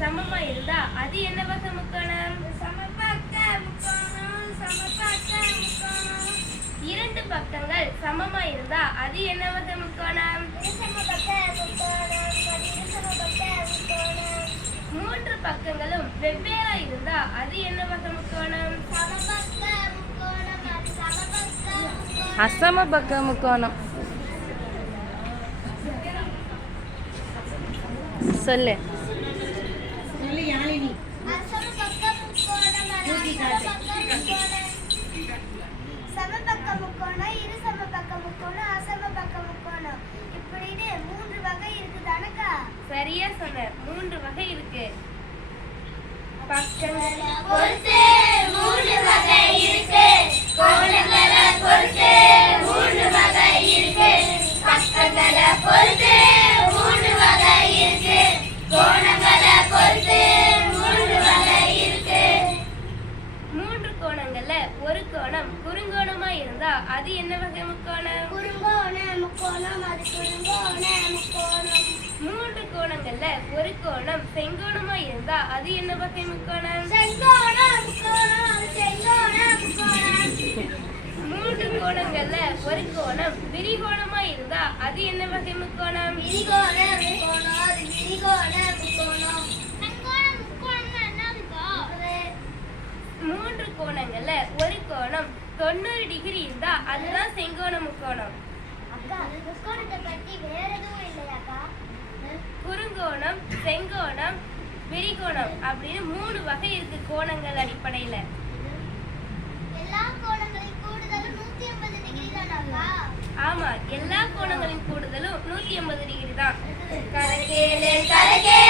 சமமா இருந்தா அது என்ன வகை முக்கோணம்? இரண்டு பக்கங்கள் சமமா இருந்தா அது என்ன வகை முக்கோணம்? மூன்று பக்கங்களும் வெவ்வேறா இருந்தா அது என்ன வகை முக்கோணம்? அசமபக்க முக்கோணம். சொல்லு. சமபக்க முக்கோணம், இரு சமபக்க முக்கோணம், அசமபக்க முக்கோணம் இப்படின்னு மூன்று வகை இருக்குதானக்கா? சரியா சொன்ன. மூன்று வகை இருக்கு. பக்கங்களை பொறுத்து மூன்று வகை இருக்கு. கோணங்களை பொறுத்து மூன்று வகை இருக்கு. பக்கங்களை பொறுத்து மூன்று வகை இருக்கு. கோணங்களை பொறுத்து மூன்று வகை இருக்கு. மூன்று கோணங்கள்ல ஒரு கோணம் குறுங்கோணமா இருந்தா அது என்ன வகை முக்கோணம்? குறுங்கோண முக்கோணம், அது குறுங்கோண முக்கோணம். மூன்று கோணங்கள்ல ஒரு கோணம் செங்கோணமா இருந்தா அது என்ன வகை முக்கோணம்? செங்கோண முக்கோணம், அது செங்கோண முக்கோணம். மூன்று கோணங்கள்ல ஒரு கோணம் விரிகோணமா இருந்தா அது என்ன வகை முக்கோணம்? விரிகோண முக்கோணம், அது விரிகோண முக்கோணம். செங்கோண முக்கோணம் என்னதுக்கா? மூன்று கோணங்கள்ல ஒரு கோணம் 90 டிகிரி இருந்தா அதுதான் செங்கோண முக்கோணம். அக்கா, முக்கோணத்தை பத்தி வேற எதுவும் இல்லையாக்கா? குறுங்கோணம், செங்கோணம், விரிகோணம் அப்படின்னு மூணு வகை இருக்கு கோணங்கள் அடிப்படையில. எல்லா கோணங்களின் கூடுதலும் 180 டிகிரி தானக்கா? ஆமா, எல்லா கோணங்களின் கூடுதலும் 180 டிகிரி தான். கரகேளு கரகேளு